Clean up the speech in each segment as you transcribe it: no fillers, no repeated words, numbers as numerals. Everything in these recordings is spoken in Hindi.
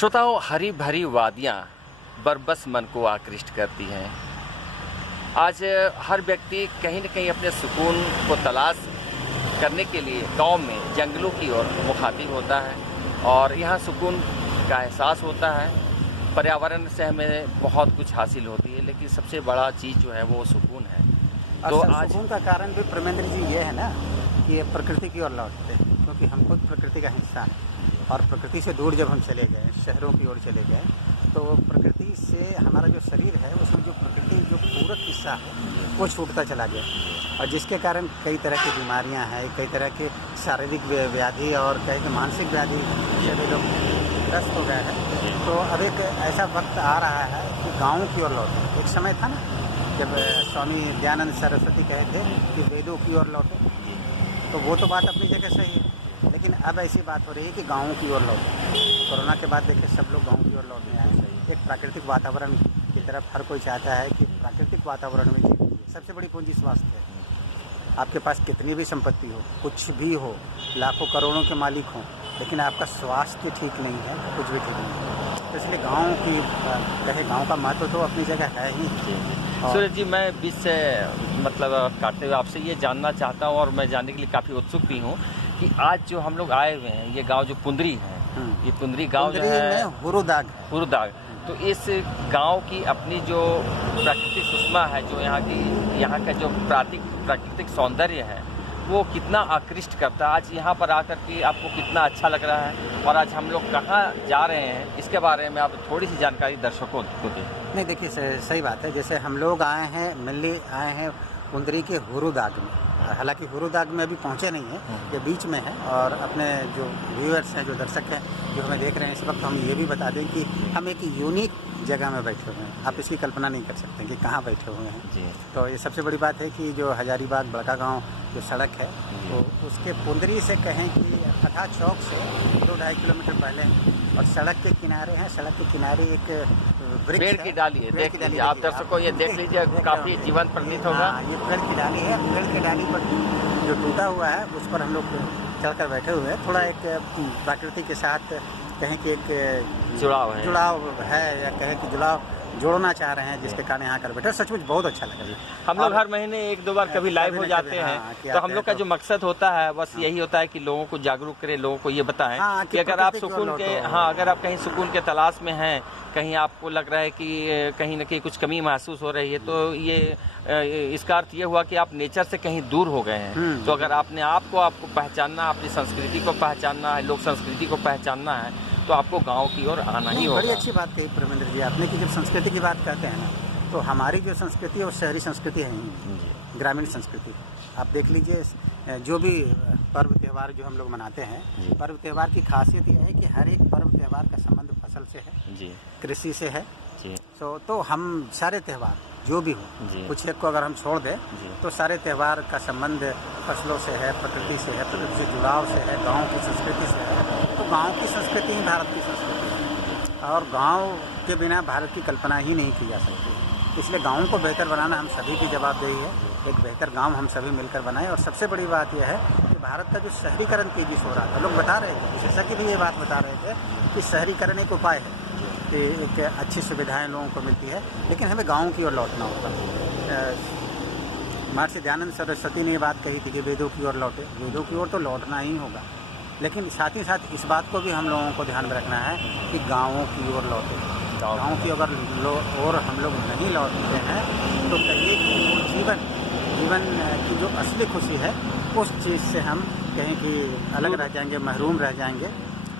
श्रोताओं, हरी भरी वादियाँ बरबस मन को आकृष्ट करती हैं। आज हर व्यक्ति कहीं न कहीं अपने सुकून को तलाश करने के लिए गांव में जंगलों की ओर मुखातिब होता है और यहाँ सुकून का एहसास होता है। पर्यावरण से हमें बहुत कुछ हासिल होती है, लेकिन सबसे बड़ा चीज़ जो है वो सुकून है। तो आज सुकून का कारण भी प्रेमेंद्र जी ये है ना कि ये प्रकृति की ओर लौटते हैं, क्योंकि हम खुद प्रकृति का हिस्सा हैं। और प्रकृति से दूर जब हम चले गए, शहरों की ओर चले गए, तो प्रकृति से हमारा जो शरीर है उसमें जो प्रकृति जो पूरक हिस्सा है वो छूटता चला गया, और जिसके कारण कई तरह की बीमारियां हैं, कई तरह के शारीरिक व्याधि और कई मानसिक व्याधि से भी लोग ग्रस्त हो गए हैं। तो अब एक ऐसा वक्त आ रहा है कि गाँव की ओर लौटे। एक समय था ना जब स्वामी दयानंद सरस्वती कहे थे कि वेदों की ओर लौटे, तो वो तो बात अपनी जगह सही है, लेकिन अब ऐसी बात हो रही है कि गाँव की ओर लौटे। कोरोना के बाद देखिए सब लोग गाँव की ओर लौटने आए। एक प्राकृतिक वातावरण की तरफ हर कोई चाहता है कि प्राकृतिक वातावरण में जीवन। सबसे बड़ी पूंजी स्वास्थ्य है। आपके पास कितनी भी संपत्ति हो, कुछ भी हो, लाखों करोड़ों के मालिक हों, लेकिन आपका स्वास्थ्य ठीक नहीं है, कुछ भी ठीक नहीं है। तो इसलिए गाँव की कहे गाँव का महत्व तो अपनी जगह है ही। सूरज जी, मैं बीच से काटते हुए आपसे ये जानना चाहता हूँ, और मैं जानने के लिए काफ़ी उत्सुक भी हूँ कि आज जो हम लोग आए हुए हैं, ये गांव जो पुंदरी है, ये पुंदरी गांव जो है हुरुदाग, तो इस गांव की अपनी जो प्राकृतिक सुषमा है, जो यहाँ का जो प्राकृतिक सौंदर्य है, वो कितना आकृष्ट करता है। आज यहाँ पर आकर के आपको कितना अच्छा लग रहा है, और आज हम लोग कहाँ जा रहे हैं इसके बारे में आप थोड़ी सी जानकारी दर्शकों को दें। नहीं, देखिए सही बात है। जैसे हम लोग आए हैं, मिलने आए हैं पुंदरी के हुरुदाग में। हालांकि हुरुदाग में अभी पहुंचे नहीं हैं, ये बीच में है। और अपने जो व्यूअर्स हैं, जो दर्शक हैं, जो हमें देख रहे हैं इस वक्त, हम ये भी बता दें कि हम एक यूनिक जगह में बैठे हुए हैं। आप इसकी कल्पना नहीं कर सकते कि कहाँ बैठे हुए हैं जी। तो ये सबसे बड़ी बात है कि जो हजारीबाग बड़का गांव जो सड़क है, तो उसके पुंदरी से कहें कि फतह चौक से 2-2.5 किलोमीटर पहले, और सड़क के किनारे हैं। सड़क के किनारे एक पेड़ की डाली है, देख लीजिए आप दर्शकों, ये देख लीजिए, काफ़ी जीवन प्रतीत होगा। ये पेड़ की डाली है। पेड़ की डाली पर जो टूटा हुआ है उस पर हम लोग चढ़कर बैठे हुए हैं। थोड़ा एक प्रकृति के साथ कहें कि एक जुड़ाव है, या कहें कि जुड़ाव जोड़ना चाह रहे हैं, जिसके कारण यहाँ कर बैठे। सचमुच बहुत अच्छा लगा। हम लोग हर महीने 1-2 बार कभी लाइव हो जाते हैं, तो हम लोग का जो मकसद होता है बस यही होता है कि लोगों को जागरूक करें, लोगों को ये बताएं कि अगर आप सुकून के अगर आप कहीं सुकून के तलाश में हैं, कहीं आपको लग रहा है कि कहीं न कहीं कुछ कमी महसूस हो रही है, तो ये इसका अर्थ ये हुआ कि आप नेचर से कहीं दूर हो गए हैं। तो अगर आपको पहचानना, अपनी संस्कृति को पहचानना है, लोक संस्कृति को पहचानना है, तो आपको गांव की ओर आना ही होगा। बड़ी अच्छी बात कही प्रेमेंद्र जी आपने कि जब संस्कृति की बात करते हैं ना, तो हमारी जो संस्कृति है वो शहरी संस्कृति है ही, ग्रामीण संस्कृति। आप देख लीजिए, जो भी पर्व त्यौहार जो हम लोग मनाते हैं, पर्व त्यौहार की खासियत यह है कि हर एक पर्व त्यौहार का संबंध फसल से है, कृषि से है। तो हम सारे त्यौहार जो भी हो, कुछ एक को अगर हम छोड़ दें, तो सारे त्यौहार का संबंध फसलों से है, प्रकृति से है, प्रकृति से जुड़ाव से है, गाँव की संस्कृति से है। तो गांव की संस्कृति ही भारत की संस्कृति है, और गांव के बिना भारत की कल्पना ही नहीं की जा सकती। इसलिए गाँव को बेहतर बनाना हम सभी की जवाबदेही है। एक बेहतर गांव हम सभी मिलकर बनाएं। और सबसे बड़ी बात यह है कि भारत का जो शहरीकरण तेजी से हो रहा था, लोग बता रहे थे, विशेषज्ञ भी ये बात बता रहे थे कि शहरीकरण एक उपाय है कि एक अच्छी सुविधाएँ लोगों को मिलती है, लेकिन हमें गाँव की ओर लौटना होगा। महर्षि दयानंद सरस्वती ने ये बात कही थी कि वेदों की ओर लौटे। वेदों की ओर तो लौटना ही होगा, लेकिन साथ ही साथ इस बात को भी हम लोगों को ध्यान में रखना है कि गाँवों की ओर लौटे। गाँव की अगर और हम लोग नहीं लौटते हैं, तो कहिए कि वो जीवन की जो असली खुशी है, उस चीज़ से हम कहें कि अलग रह जाएंगे, महरूम रह जाएंगे।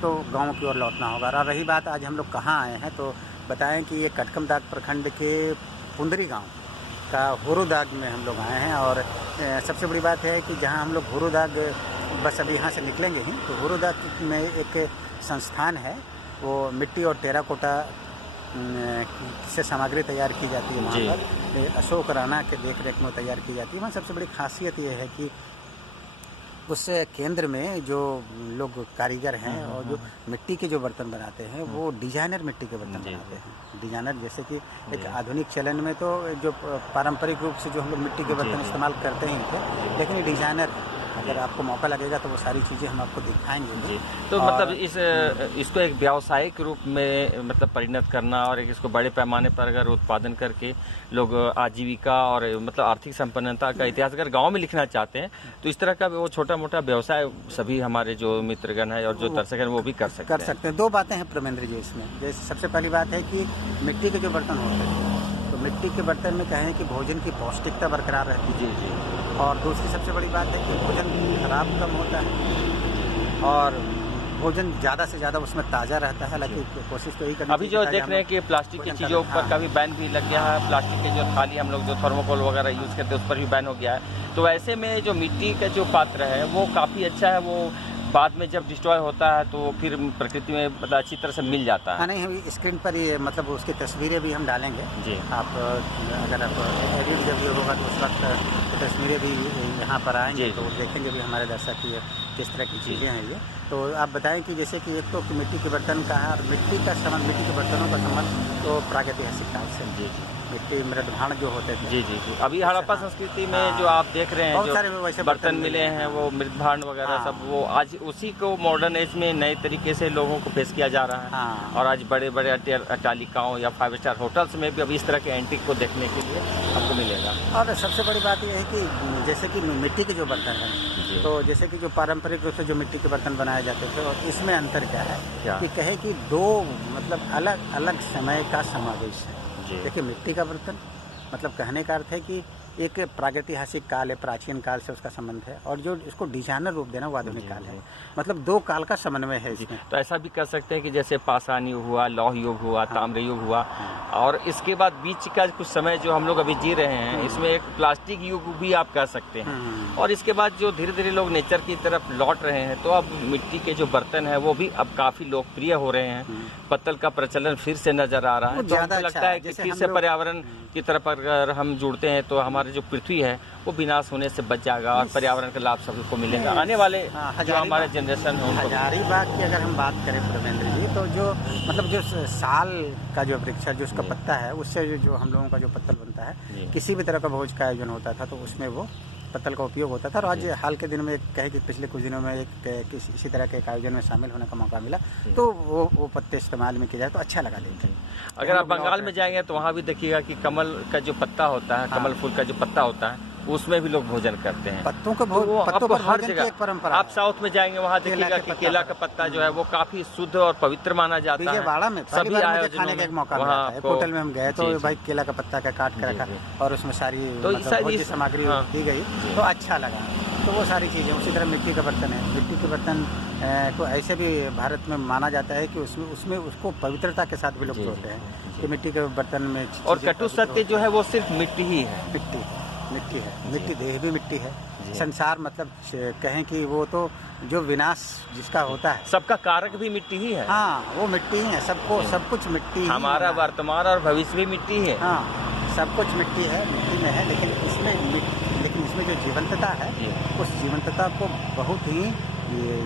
तो गाँव की ओर लौटना होगा। और रही बात आज हम लोग कहाँ आए हैं, तो बताएं कि ये कटकमदाग प्रखंड के पुंदरी गाँव का हुरुदाग में हम लोग आए हैं। और सबसे बड़ी बात है कि जहाँ हम लोग हुरुदाग बस अभी यहाँ से निकलेंगे ही, तो हुरुदाग में एक संस्थान है, वो मिट्टी और टेराकोटा से सामग्री तैयार की जाती है। वहाँ पर अशोक राणा के देख रेख में तैयार की जाती है। वहाँ सबसे बड़ी खासियत ये है कि उस केंद्र में जो लोग कारीगर हैं और जो मिट्टी के जो बर्तन बनाते हैं, वो डिजाइनर मिट्टी के बर्तन बनाते हैं। डिजाइनर जैसे कि एक आधुनिक चलन में तो जो पारंपरिक रूप से जो हम लोग मिट्टी के बर्तन इस्तेमाल करते हैं थे, लेकिन ये डिजाइनर अगर आपको मौका लगेगा तो वो सारी चीज़ें हम आपको दिखाएंगे जी। तो मतलब इसको एक व्यावसायिक रूप में मतलब परिणत करना और एक इसको बड़े पैमाने पर अगर उत्पादन करके लोग आजीविका और मतलब आर्थिक संपन्नता का इतिहास अगर गांव में लिखना चाहते हैं तो इस तरह का वो छोटा मोटा व्यवसाय सभी हमारे जो मित्रगण है और जो दर्शक हैं वो भी कर सकते हैं। दो बातें हैं प्रेमेंद्र जी इसमें। जैसे सबसे पहली बात है कि मिट्टी के जो बर्तन होते हैं तो मिट्टी के बर्तन में कहें कि भोजन की पौष्टिकता बरकरार रहती है। जी जी। और दूसरी सबसे बड़ी बात है कि भोजन खराब कम होता है और भोजन ज़्यादा से ज़्यादा उसमें ताज़ा रहता है। हालांकि कोशिश तो यही करनी अभी जो देख रहे हैं कि प्लास्टिक की चीज़ों पर का भी बैन भी लग गया है। प्लास्टिक के जो थाली हम लोग जो थर्मोकोल वगैरह यूज़ करते हैं उस पर भी बैन हो गया है। तो ऐसे में जो मिट्टी का जो पात्र है वो काफ़ी अच्छा है। वो बाद में जब डिस्ट्रॉय होता है तो फिर प्रकृति में मतलब अच्छी तरह से मिल जाता है। हाँ नहीं, हम स्क्रीन पर ही मतलब उसकी तस्वीरें भी हम डालेंगे जी। आप अगर आप एडिट जब ये होगा तो उस वक्त तस्वीरें भी यहाँ पर आएंगे तो देखेंगे भी हमारे दर्शक की किस तरह की चीज़ें हैं ये। तो आप बताएं कि जैसे कि एक तो मिट्टी के बर्तन का है और मिट्टी का संबंध, मिट्टी के बर्तनों का संबंध तो प्रागैतिहासिक काल से जी जी मिट्टी मृदभांड जो होते थे जी जी जी। अभी हड़प्पा संस्कृति में जो आप देख रहे हैं जो वैसे बर्तन मिले हैं वो मृदभांड वगैरह सब वो आज उसी को मॉडर्न एज में नए तरीके से लोगों को पेश किया जा रहा है। और आज बड़े बड़े अट्टालिकाओं या 5 स्टार होटल्स में भी अब इस तरह के एंटीक को देखने के लिए आपको मिलेगा। और सबसे बड़ी बात यह है कि जैसे कि मिट्टी के जो बर्तन हैं तो जैसे कि जो पारंपरिक रूप से जो मिट्टी के बर्तन बनाए जाते थे और इसमें अंतर क्या है कि कहे कि दो मतलब अलग अलग समय का समावेश है। देखिए मिट्टी का बर्तन मतलब कहने का अर्थ है कि एक प्रागैतिहासिक काल है, प्राचीन काल से उसका संबंध है और जो इसको डिजाइनर रूप देना वो आधुनिक काल है। मतलब दो काल का समन्वय है इसमें। तो ऐसा भी कर सकते हैं कि जैसे पाषाण युग हुआ, लौह युग हुआ, ताम्र युग हुआ और इसके बाद बीच का कुछ समय जो हम लोग अभी जी रहे हैं इसमें एक प्लास्टिक युग भी आप कह सकते हैं। और इसके बाद जो धीरे धीरे लोग नेचर की तरफ लौट रहे हैं तो अब मिट्टी के जो बर्तन है वो भी अब काफी लोकप्रिय हो रहे हैं। पत्तल का प्रचलन फिर से नजर आ रहा है। तो हमको लगता है कि फिर से पर्यावरण की तरफ अगर हम जुड़ते हैं तो हमारी जो पृथ्वी है वो विनाश होने से बच जाएगा और पर्यावरण का लाभ सबको मिलेगा। आने वाले जो हमारे जनरेशन है हजारीबाग की अगर हम बात करें प्रेमेंद्र जी तो जो मतलब जो साल का जो वृक्ष है जो उसका पत्ता है उससे जो हम लोगों का जो पत्तल बनता है किसी भी तरह का भोज का आयोजन होता था तो उसमें वो पत्तल का उपयोग होता था। और आज हाल के दिन में कहे कि पिछले कुछ दिनों में इसी तरह के एक आयोजन में शामिल होने का मौका मिला तो वो पत्ते इस्तेमाल में किया जाए तो अच्छा लगा देते हैं। अगर आप बंगाल में जाएंगे तो वहाँ भी देखिएगा कि कमल का जो पत्ता होता है, कमल फूल का जो पत्ता होता है उसमें भी लोग भोजन करते हैं। पत्तों का पत्तों पर हर जगह एक परंपरा। आप साउथ में जाएंगे वहाँ देखिएगा कि केला का पत्ता जो है वो काफी शुद्ध और पवित्र माना जाता है। बाड़ा में सभी खाने का एक मौका मिला है। होटल में हम गए तो भाई केला का पत्ता का काट कर रखा और उसमें सारी सामग्री दी गई तो अच्छा लगा। तो वो सारी चीज़ें उसी तरह मिट्टी का बर्तन है। मिट्टी के बर्तन को ऐसे भी भारत में माना जाता है कि उसमें उसको पवित्रता के साथ भी लोग जोड़ते हैं कि मिट्टी के बर्तन में। और कटु सत्य जो है वो सिर्फ मिट्टी ही है। मिट्टी है, मिट्टी देह भी मिट्टी है। संसार मतलब कहें कि वो तो जो विनाश जिसका होता है सबका कारक भी मिट्टी ही है। हाँ वो मिट्टी ही है। सबको सब कुछ मिट्टी, हमारा वर्तमान और भविष्य भी मिट्टी है। हाँ सब कुछ मिट्टी है, मिट्टी में है। लेकिन इसमें जो जीवंतता है उस जीवंतता को बहुत ही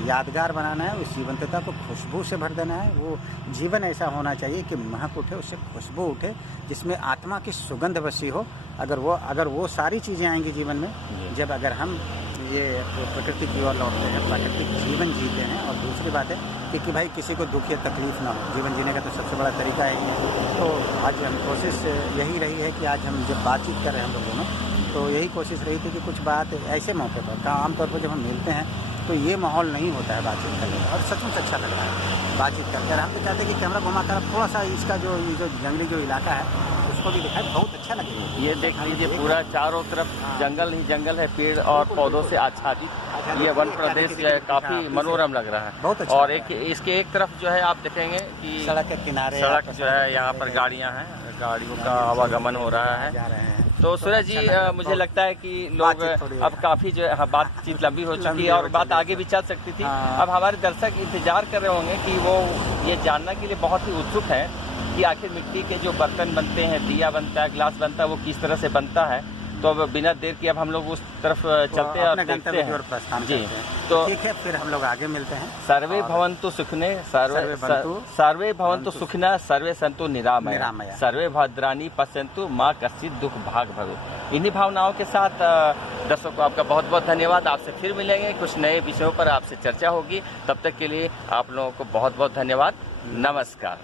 यादगार बनाना है। उस जीवंतता को खुशबू से भर देना है। वो जीवन ऐसा होना चाहिए कि महक उठे, उससे खुशबू उठे, जिसमें आत्मा की सुगंध बसी हो। अगर वो सारी चीज़ें आएंगी जीवन में जब अगर हम ये प्रकृति की ओर लौटते हैं, प्राकृतिक जीवन जीते हैं। और दूसरी बात है कि भाई किसी को दुख या तकलीफ ना हो। जीवन जीने का तो सबसे बड़ा तरीका यही है। तो आज हम कोशिश यही रही है कि आज हम जब बातचीत कर रहे हैं हम लोग दोनों तो यही कोशिश रही थी कि कुछ बात ऐसे मौके पर आमतौर पर जब हम मिलते हैं तो ये माहौल नहीं होता है बातचीत करने का और सचमुच अच्छा लग रहा है बातचीत करके। हम तो चाहते हैं कि कैमरा घुमाकर थोड़ा सा इसका जो जंगली जो इलाका है उसको भी दिखाए। बहुत अच्छा लग रहा है। ये देख लीजिए पूरा चारों तरफ जंगल ही जंगल है, पेड़ और पौधों से आच्छादित ये वन प्रदेश काफी मनोरम लग रहा है। बहुत अच्छा। और इसके एक तरफ जो है आप देखेंगे कि सड़क के किनारे सड़क जो है यहाँ पर गाड़ियाँ हैं, गाड़ियों का आवागमन हो रहा है। तो सूरज जी मुझे लगता है कि लोग अब काफी जो है बातचीत लंबी हो चुकी है और बात आगे भी चल सकती थी। अब हमारे दर्शक इंतजार कर रहे होंगे कि वो ये जानने के लिए बहुत ही उत्सुक है कि आखिर मिट्टी के जो बर्तन बनते हैं, दिया बनता है, ग्लास बनता है, वो किस तरह से बनता है। तो अब बिना देर के अब हम लोग उस तरफ चलते हैं और देखते हैं जी। तो ठीक है, फिर हम लोग आगे मिलते हैं। सर्वे भवन्तु सुखिने सर्वे भवन्तु सुखिना सर्वे सन्तु निरामय सर्वे भद्राणि पश्यन्तु माँ कश्चित् दुख भाग भवे। इन्हीं भावनाओं के साथ दर्शकों आपका बहुत बहुत धन्यवाद। आपसे फिर मिलेंगे, कुछ नए विषयों पर आपसे चर्चा होगी। तब तक के लिए आप लोगों को बहुत बहुत धन्यवाद। नमस्कार।